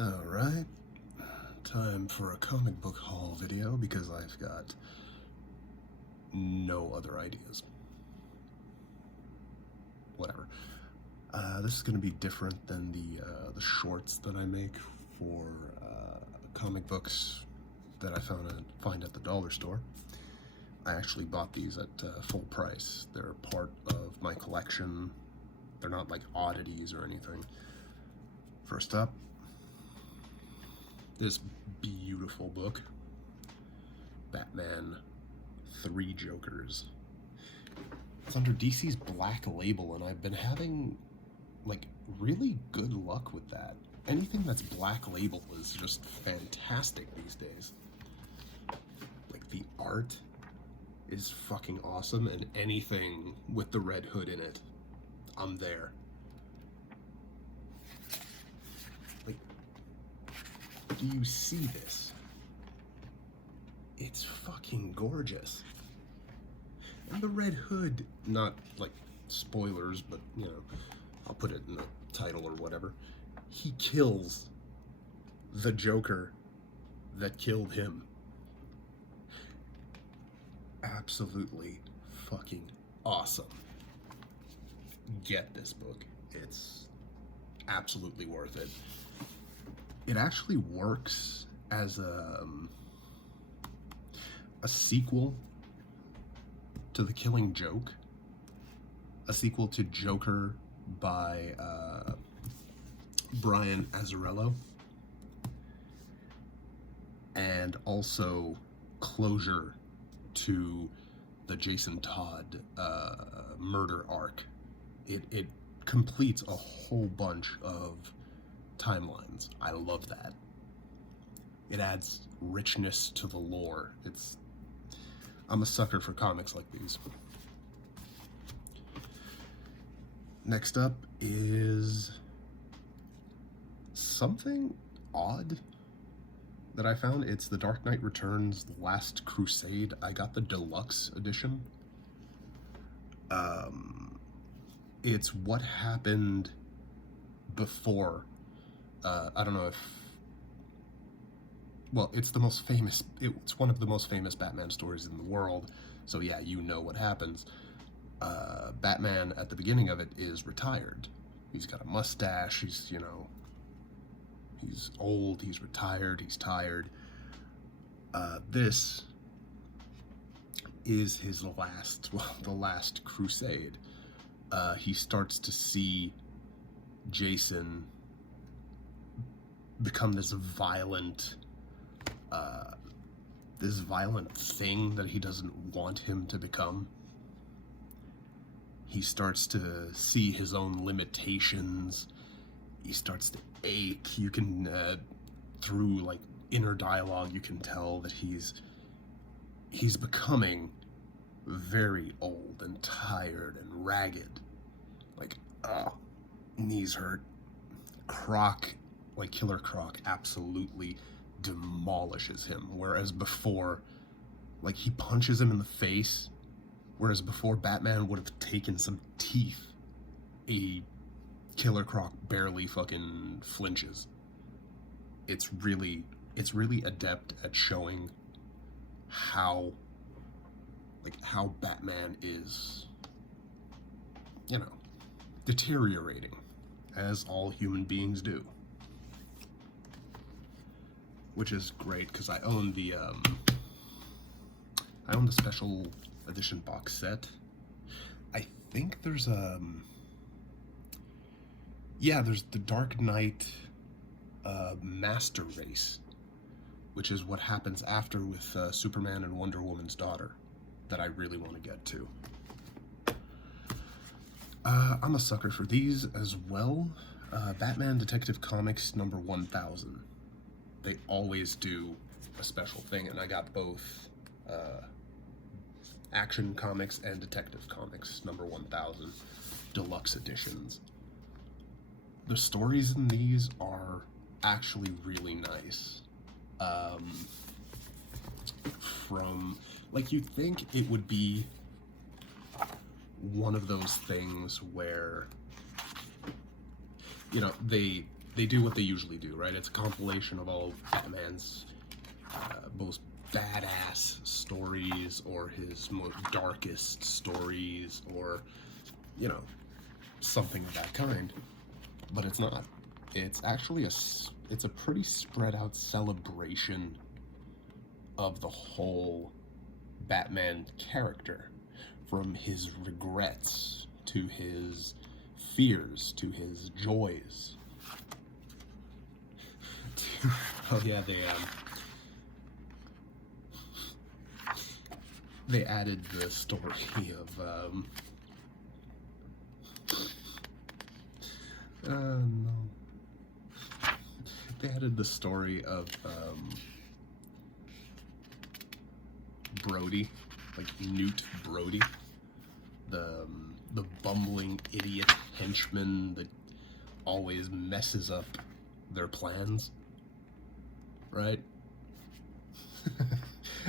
Alright, time for a comic book haul video because I've got no other ideas. Whatever. This is going to be different than the shorts that I make for comic books that I find at the dollar store. I actually bought these at full price. They're part of my collection. They're not like oddities or anything. First up, this beautiful book, Batman 3 Jokers. It's under DC's Black Label, and I've been having like really good luck with that. Anything that's Black Label is just fantastic these days. Like, the art is fucking awesome, and anything with the Red Hood in it, I'm there. Like, do you see this? It's fucking gorgeous. And the Red Hood, not like spoilers, but you know, I'll put it in the title or whatever. He kills the Joker that killed him. Absolutely fucking awesome. Get this book. It's absolutely worth it. It actually works as a sequel to The Killing Joke, a sequel to Joker by Brian Azzarello, and also closure to the Jason Todd murder arc. It completes a whole bunch of timelines. I love that. It adds richness to the lore. I'm a sucker for comics like these. Next up is something odd that I found. It's The Dark Knight Returns Last Crusade. I got the deluxe edition. It's what happened before. I don't know if... Well, it's the most famous... It's one of the most famous Batman stories in the world. So yeah, you know what happens. Batman, at the beginning of it, is retired. He's got a mustache. He's, you know... He's old. He's retired. He's tired. This is his last... Well, the last crusade. He starts to see Jason become this violent thing that he doesn't want him to become. He starts to see his own limitations. He starts to ache. You can, through like inner dialogue, you can tell that he's becoming very old and tired and ragged. Like, knees hurt. Croc, like Killer Croc, absolutely demolishes him, whereas before, like, he punches him in the face, whereas before Batman would have taken some teeth, a Killer Croc barely fucking flinches. It's really adept at showing how Batman is, you know, deteriorating, as all human beings do. Which is great, because I own the special edition box set. I think there's there's the Dark Knight Master Race, which is what happens after with Superman and Wonder Woman's daughter, that I really want to get to. I'm a sucker for these as well. Batman Detective Comics number 1000. They always do a special thing, and I got both Action Comics and Detective Comics number 1000 deluxe editions. The stories in these are actually really nice. From, like, you'd think it would be one of those things where, you know, they they do what they usually do, right? It's a compilation of all of Batman's most badass stories, or his most darkest stories, or, you know, something of that kind. But it's not. It's actually it's a pretty spread out celebration of the whole Batman character, from his regrets to his fears to his joys. Oh yeah, they added the story of no. They added the story of Brody, like Newt Brody, the bumbling idiot henchman that always messes up their plans, right?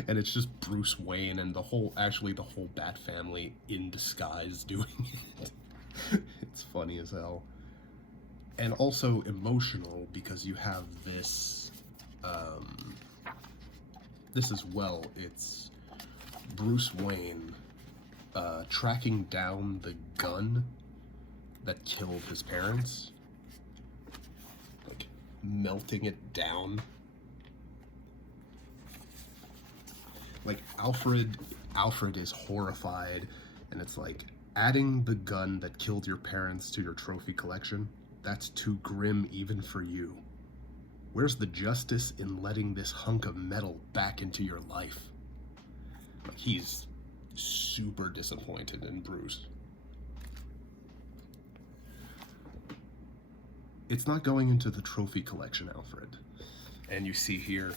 And it's just Bruce Wayne and the whole Bat family in disguise doing it. It's funny as hell. And also emotional, because you have this, this as well. It's Bruce Wayne tracking down the gun that killed his parents, like melting it down. Like Alfred is horrified, and it's like, adding the gun that killed your parents to your trophy collection, that's too grim even for you. Where's the justice in letting this hunk of metal back into your life? Like, he's super disappointed in Bruce. It's not going into the trophy collection, Alfred. And you see here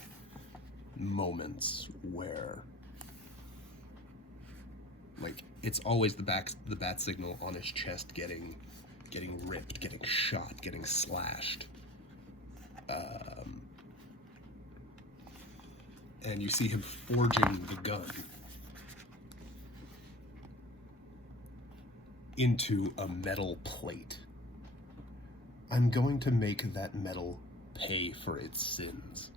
moments where, like, it's always the bat signal on his chest getting ripped, getting shot, getting slashed. And you see him forging the gun into a metal plate. I'm going to make that metal pay for its sins.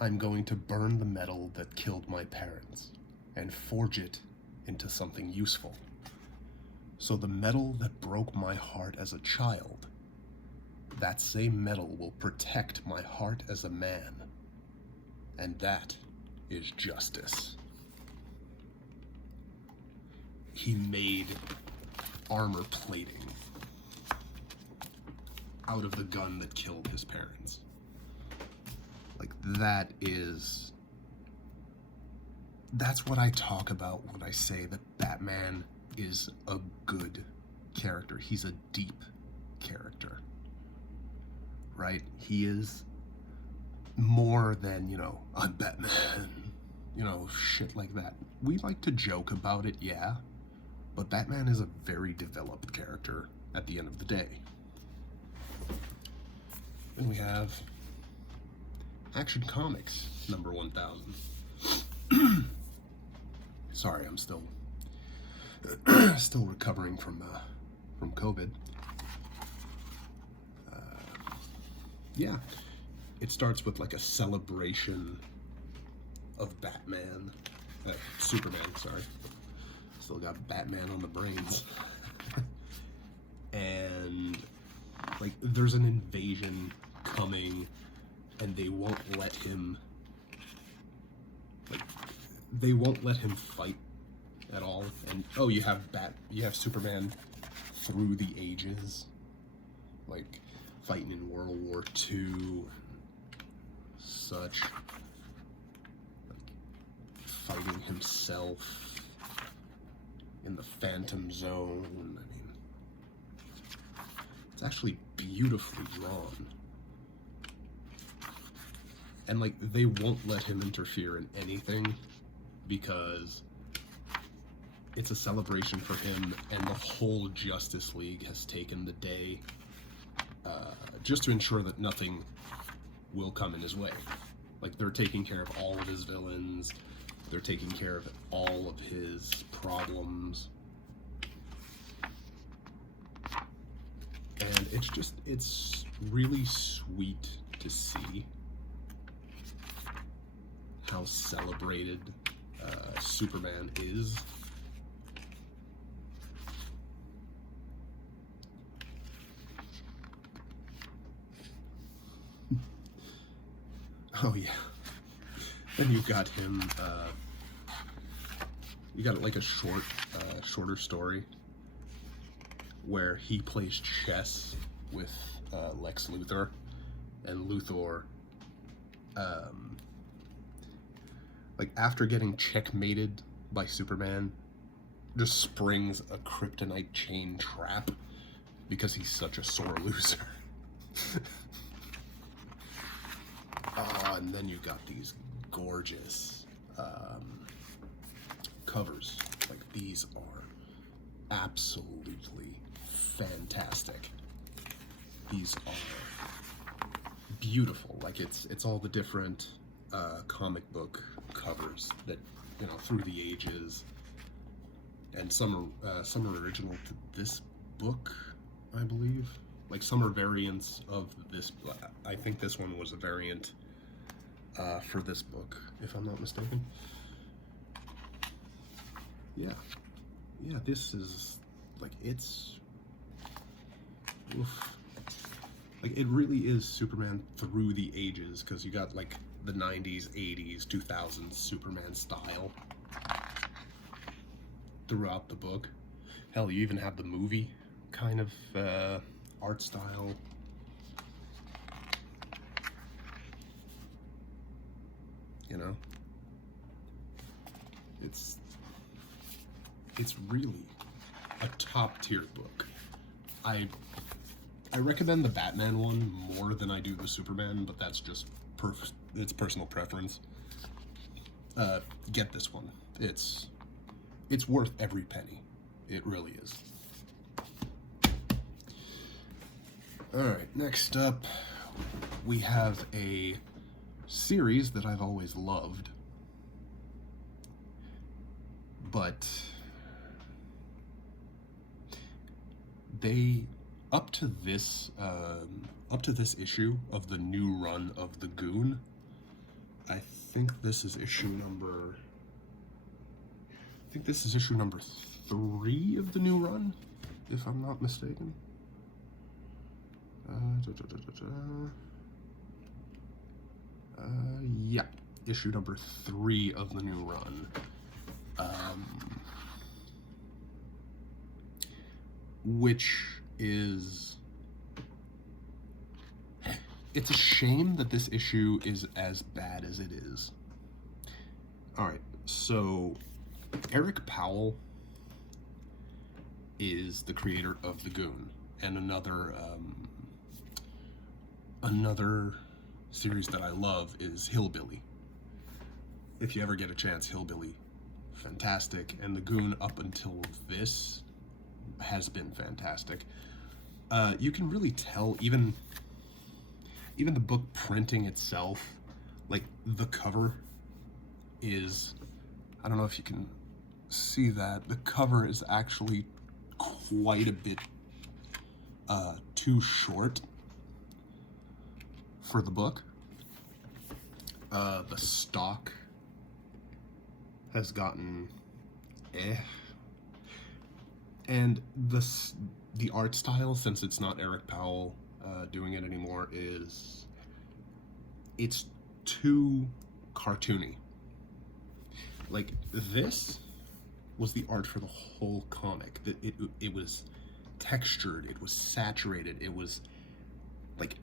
I'm going to burn the metal that killed my parents and forge it into something useful. So the metal that broke my heart as a child, that same metal will protect my heart as a man. And that is justice. He made armor plating out of the gun that killed his parents. Like, that's what I talk about when I say that Batman is a good character. He's a deep character, right? He is more than, I'm Batman, shit like that. We like to joke about it, yeah, but Batman is a very developed character at the end of the day. And we have Action Comics number 1000. Sorry, I'm still recovering from COVID. Yeah, it starts with like a celebration of Batman, Superman. Sorry, still got Batman on the brains. And like, there's an invasion coming, and they won't let him. They won't let him fight at all. And you have Superman through the ages, like fighting in World War II, such, like, fighting himself in the Phantom Zone. I mean, it's actually beautifully drawn. And like, they won't let him interfere in anything, because it's a celebration for him, and the whole Justice League has taken the day just to ensure that nothing will come in his way. Like, they're taking care of all of his villains, they're taking care of all of his problems, and it's really sweet to see how celebrated Superman is. Oh yeah. Then you've got him, you got like a shorter story where he plays chess with Lex Luthor, and Luthor, like after getting checkmated by Superman, just springs a kryptonite chain trap because he's such a sore loser. And then you got these gorgeous covers. Like, these are absolutely fantastic. These are beautiful. Like, it's all the different comic book covers that, you know, through the ages, and some are original to this book, I believe. Like, some are variants of this. I think this one was a variant for this book, if I'm not mistaken. Yeah, this is, like, it's, oof. Like, it really is Superman through the ages, because you got, like, the 90s, 80s, 2000s Superman style throughout the book. Hell, you even have the movie kind of art style. You know? It's really a top-tier book. I recommend the Batman one more than I do the Superman, but that's just it's personal preference. Get this one. It's worth every penny. It really is. Alright, next up, we have a series that I've always loved, but they, up to this issue of the new run of the Goon, I think this is issue number 3 of the new run, if I'm not mistaken. Yeah, issue number 3 of the new run. Which is, it's a shame that this issue is as bad as it is. Alright, so Eric Powell is the creator of The Goon, and another series that I love is Hillbilly. If you ever get a chance, Hillbilly, fantastic. And The Goon, up until this, has been fantastic. You can really tell, even the book printing itself, like, the cover is, I don't know if you can see that, the cover is actually quite a bit too short for the book. The stock has gotten and the art style, since it's not Eric Powell doing it anymore, it's too cartoony. Like, this was the art for the whole comic. It was textured, it was saturated, it was like,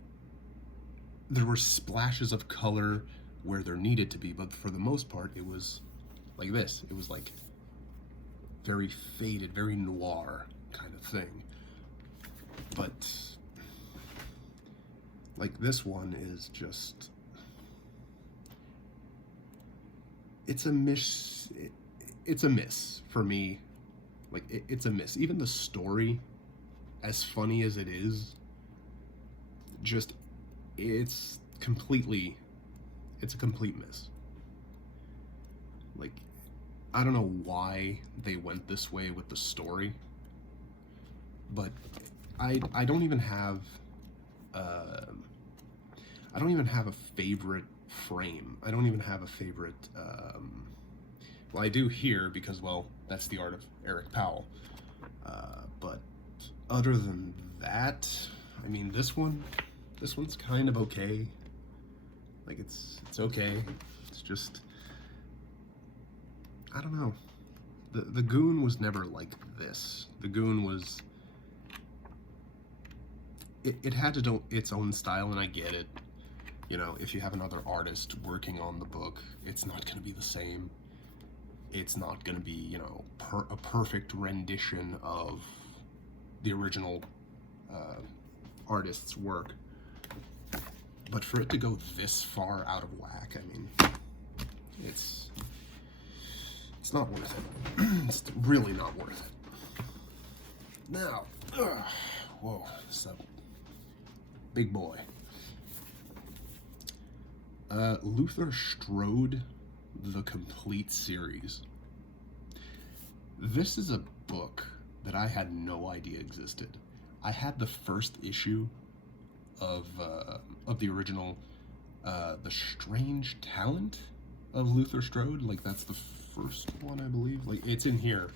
there were splashes of color where there needed to be, but for the most part it was like this. It was like very faded, very noir kind of thing. But like, this one is just, it's a miss for me. Like, it's a miss. Even the story, as funny as it is, just, it's a complete miss. Like, I don't know why they went this way with the story, but I don't even have I don't even have a favorite frame. I don't even have a favorite, well, I do here because, well, that's the art of Eric Powell. But other than that, I mean, this one's kind of okay. Like, it's okay. It's just, I don't know. The Goon was never like this. The Goon was, it had to do its own style, and I get it. You know, if you have another artist working on the book, it's not going to be the same. It's not going to be, you know, a perfect rendition of the original artist's work. But for it to go this far out of whack, I mean, it's not worth it. It's really not worth it. Now, whoa, this is a big boy. Luther Strode, The Complete Series. This is a book that I had no idea existed. I had the first issue of the original, The Strange Talent of Luther Strode. Like, that's the first one, I believe. Like, it's in here.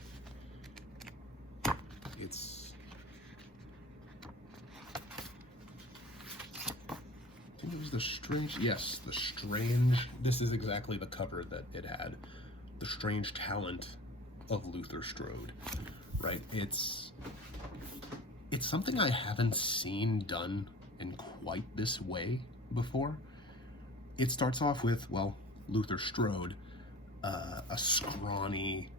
It's, I think it was The Strange, yes, The Strange, this is exactly the cover that it had. The Strange Talent of Luther Strode, right? It's something I haven't seen done in quite this way before. It starts off with, well, Luther Strode, a scrawny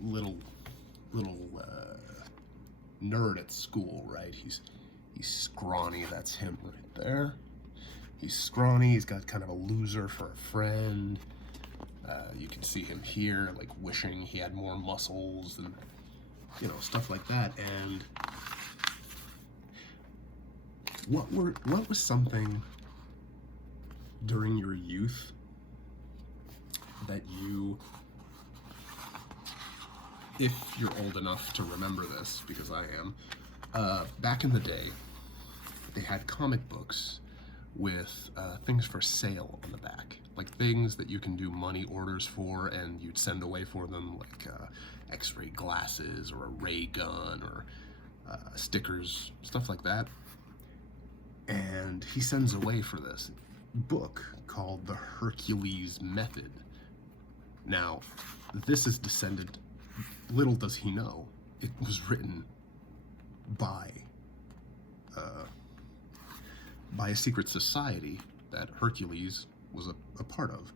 little nerd at school, right? He's scrawny, that's him right there. He's scrawny, he's got kind of a loser for a friend. You can see him here, like, wishing he had more muscles and, you know, stuff like that. And what was something during your youth that you, if you're old enough to remember this, because I am, back in the day, they had comic books with things for sale on the back, like things that you can do money orders for and you'd send away for them, like x-ray glasses or a ray gun or stickers, stuff like that. And he sends away for this book called The Hercules Method. Now, this is descended, little does he know, it was written by a secret society that Hercules was a part of.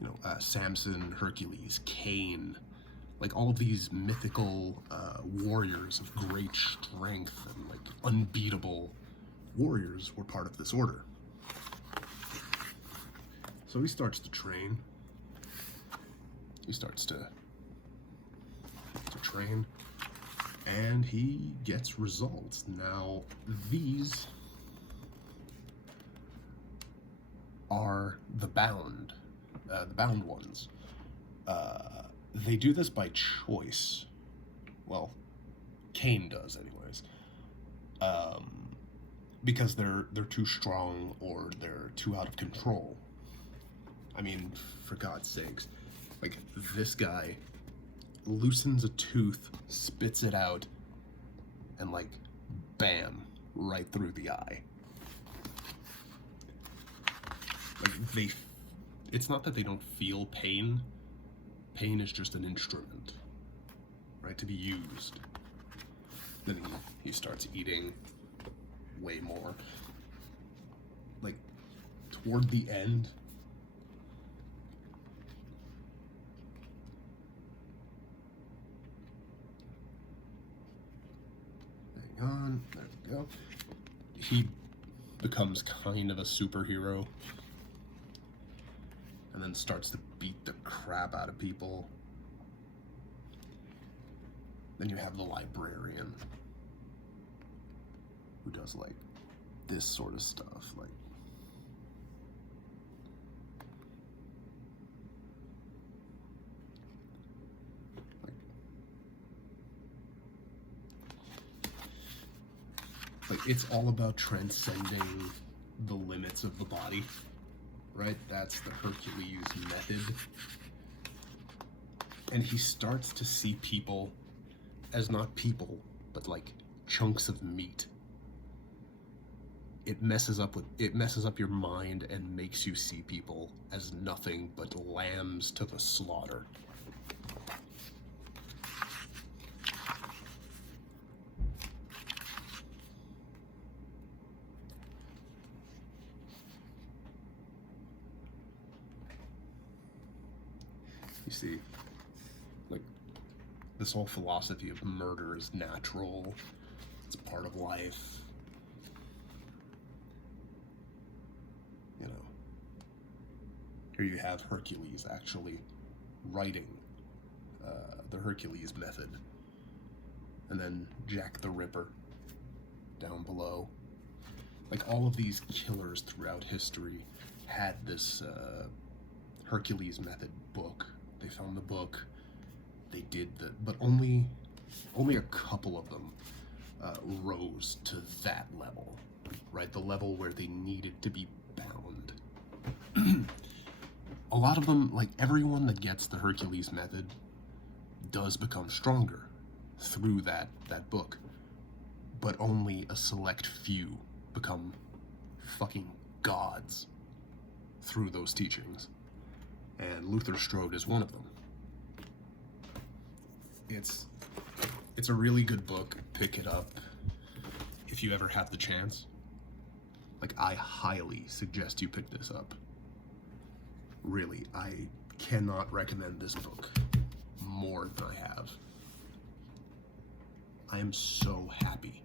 You know, Samson, Hercules, Cain, like all of these mythical warriors of great strength and like unbeatable warriors were part of this order. So he starts to train. He starts to train, and he gets results. Now, these are the bound ones. They do this by choice. Well, Cain does, anyways. Because they're too strong or they're too out of control. I mean, for God's sakes, like, this guy loosens a tooth, spits it out, and like, bam, right through the eye. Like, it's not that they don't feel pain. Pain is just an instrument, right, to be used. Then he starts eating way more. Like, toward the end, hang on, there we go. He becomes kind of a superhero and then starts to beat the crap out of people. Then you have the librarian, who does like this sort of stuff, like it's all about transcending the limits of the body, right? That's the Hercules method. And he starts to see people as not people, but like chunks of meat. It messes up your mind and makes you see people as nothing but lambs to the slaughter. You see, like, this whole philosophy of murder is natural, it's a part of life. You know, here you have Hercules actually writing the Hercules method, and then Jack the Ripper down below. Like, all of these killers throughout history had this Hercules method book. They found the book, they did but only a couple of them rose to that level, right? The level where they needed to be bound. A lot of them, like everyone that gets the Hercules method, does become stronger through that book, but only a select few become fucking gods through those teachings. And Luther Strode is one of them. It's a really good book. Pick it up if you ever have the chance. Like, I highly suggest you pick this up. Really, I cannot recommend this book more than I have. I am so happy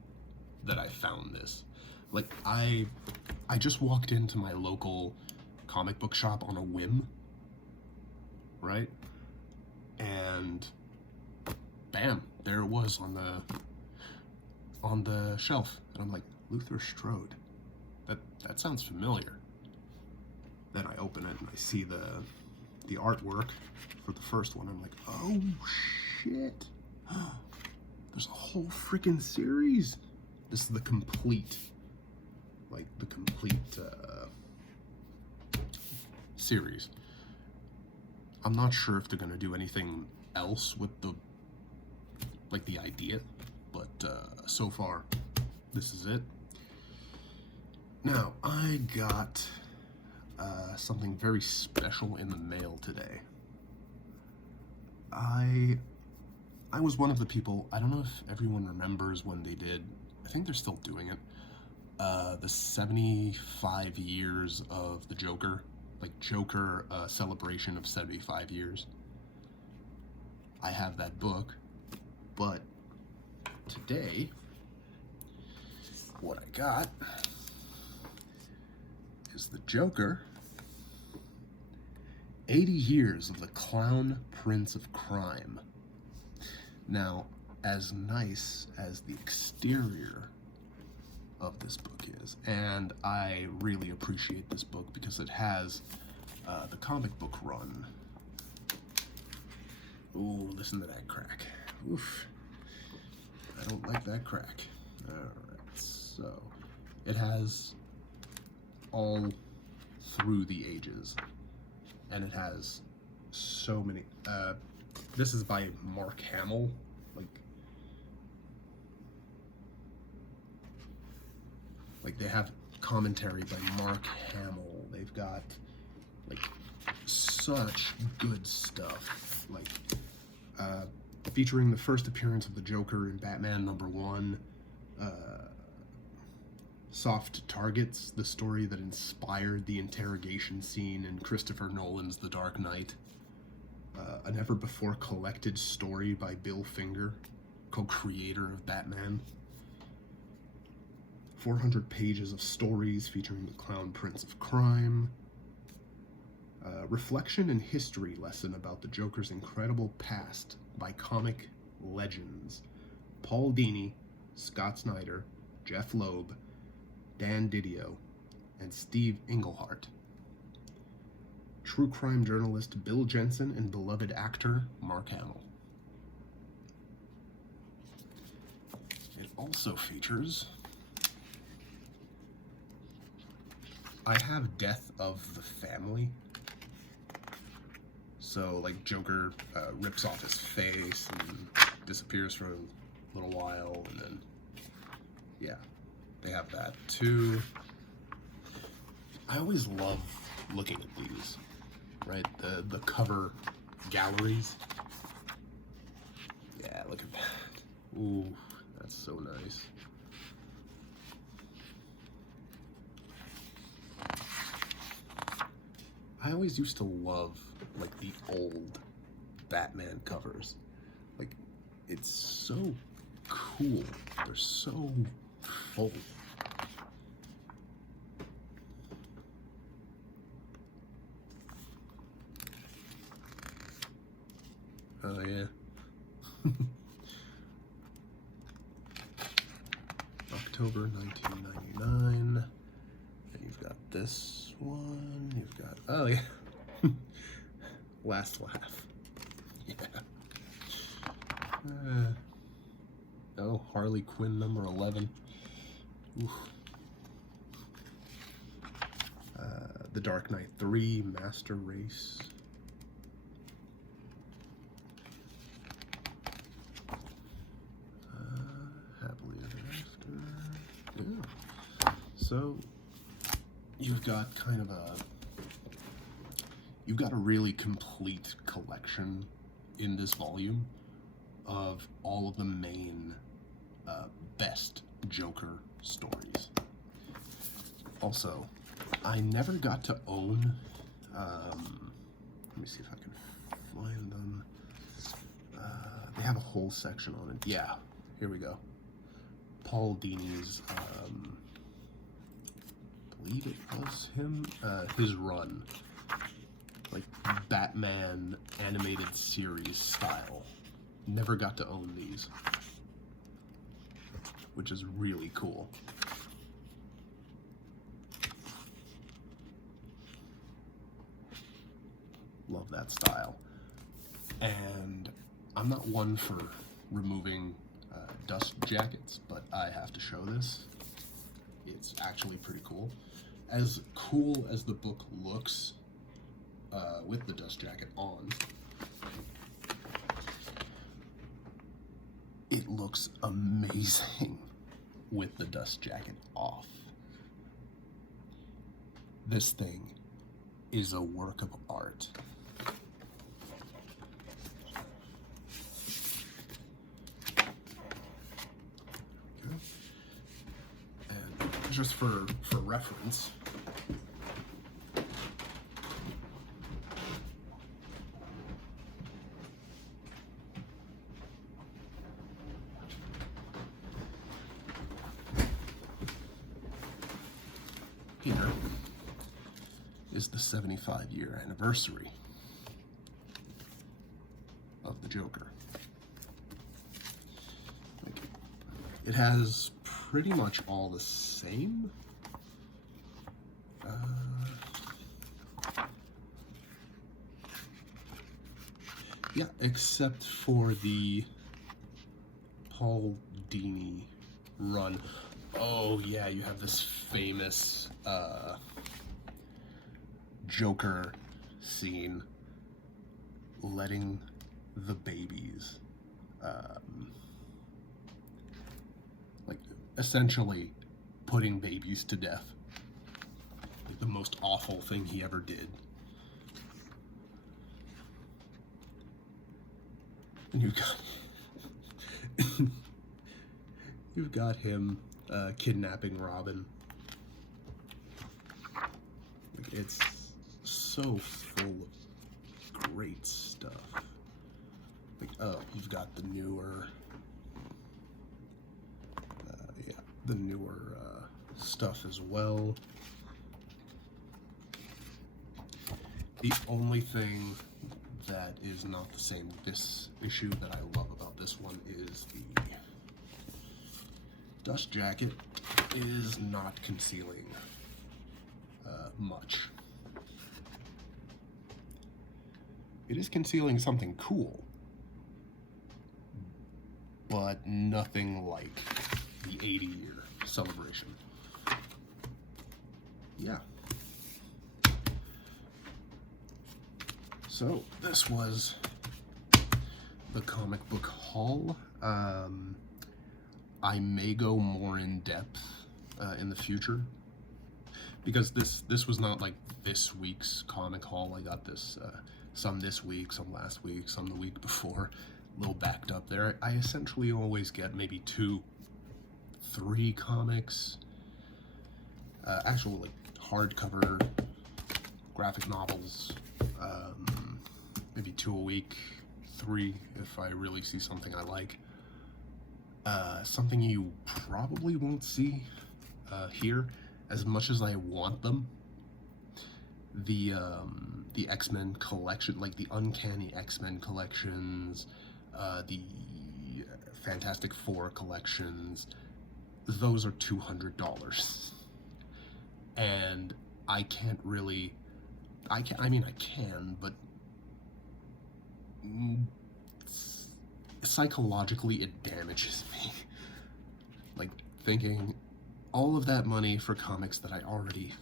that I found this. Like, I just walked into my local comic book shop on a whim, right? And bam, there it was on the shelf. And I'm like, Luther Strode. That sounds familiar. Then I open it and I see the artwork for the first one. I'm like, oh shit. There's a whole freaking series. This is the complete series. I'm not sure if they're gonna do anything else with the idea, but so far, this is it. Now, I got something very special in the mail today. I was one of the people, I don't know if everyone remembers when they did, I think they're still doing it, the 75 years of the Joker, like Joker celebration of 75 years. I have that book, but today, what I got is the Joker, 80 Years of the Clown Prince of Crime. Now, as nice as the exterior of this book is, and I really appreciate this book because it has the comic book run. Ooh, listen to that crack. Oof. I don't like that crack. Alright, so it has all through the ages, and it has so many. This is by Mark Hamill. Like they have commentary by Mark Hamill. They've got like such good stuff. Like featuring the first appearance of the Joker in Batman #1. Soft Targets, the story that inspired the interrogation scene in Christopher Nolan's The Dark Knight. A never-before collected story by Bill Finger, co-creator of Batman. 400 pages of stories featuring the Clown Prince of Crime. Reflection and history lesson about the Joker's incredible past by comic legends Paul Dini, Scott Snyder, Jeff Loeb, Dan Didio, and Steve Englehart. True crime journalist Bill Jensen and beloved actor Mark Hamill. It also features I have Death of the Family. So, like, Joker rips off his face and disappears for a little while, and then, yeah, they have that too. I always love looking at these, right? The cover galleries. Yeah, look at that. Ooh, that's so nice. I always used to love, like, the old Batman covers. Like, it's so cool. They're so full. Oh, yeah. October 1999. And you've got this one. You've got, oh, yeah. Last Laugh. Yeah. Oh, Harley Quinn number 11. Oof. The Dark Knight 3, Master Race. Happily Ever After. Yeah. So, you've got you've got a really complete collection in this volume of all of the main best Joker stories. Also, I never got to own, let me see if I can find them. They have a whole section on it. Yeah, here we go. Paul Dini's, I believe it was him, his run. Like Batman animated series style. Never got to own these, which is really cool. Love that style. And I'm not one for removing dust jackets, but I have to show this. It's actually pretty cool. As cool as the book looks with the dust jacket on, it looks amazing with the dust jacket off. This thing is a work of art. Okay. And just for reference, here is the 75-year anniversary of the Joker. Like, it has pretty much all the same. Yeah, except for the Paul Dini run. Oh yeah, you have this famous Joker scene letting the babies like essentially putting babies to death. Like the most awful thing he ever did. And you've got him kidnapping Robin. Like, it's so full of great stuff. Like, oh, you've got the newer, stuff as well. The only thing that is not the same with this issue that I love about this one is the dust jacket is not concealing much. It is concealing something cool, but nothing like the 80-year celebration. Yeah. So this was the comic book haul. I may go more in depth in the future, because this was not like this week's comic haul. I got this some this week, some last week, some the week before, a little backed up there. I essentially always get maybe 2, 3 comics, actual like hardcover graphic novels, maybe 2 a week, 3 if I really see something I like. Something you probably won't see here as much as I want them. The X-Men collection, like the Uncanny X-Men collections, the Fantastic Four collections, those are $200. And I can't really, I can, but psychologically it damages me. Like, thinking all of that money for comics that I already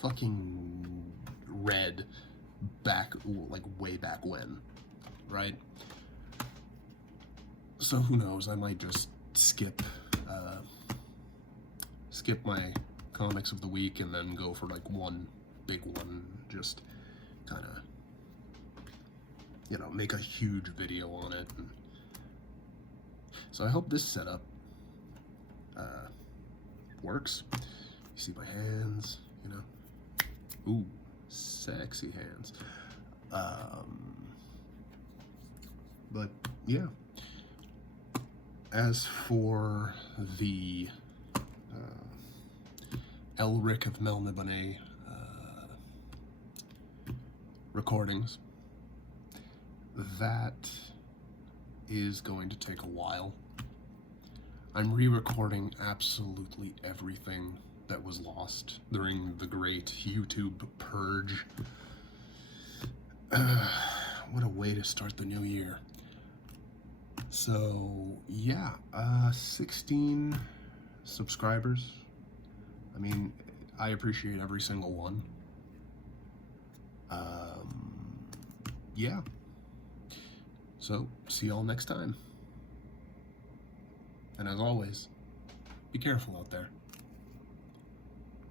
fucking read back, like, way back when, right? So who knows, I might just skip my comics of the week and then go for like one big one, just kind of, you know, make a huge video on it. And so I hope this setup works. You see my hands, you know, ooh, sexy hands. But yeah, as for the Elric of Melniboné recordings, that is going to take a while. I'm re-recording absolutely everything that was lost during the great YouTube purge. What a way to start the new year. So yeah, 16 subscribers. I mean, I appreciate every single one. Yeah. So, see y'all next time. And as always, be careful out there.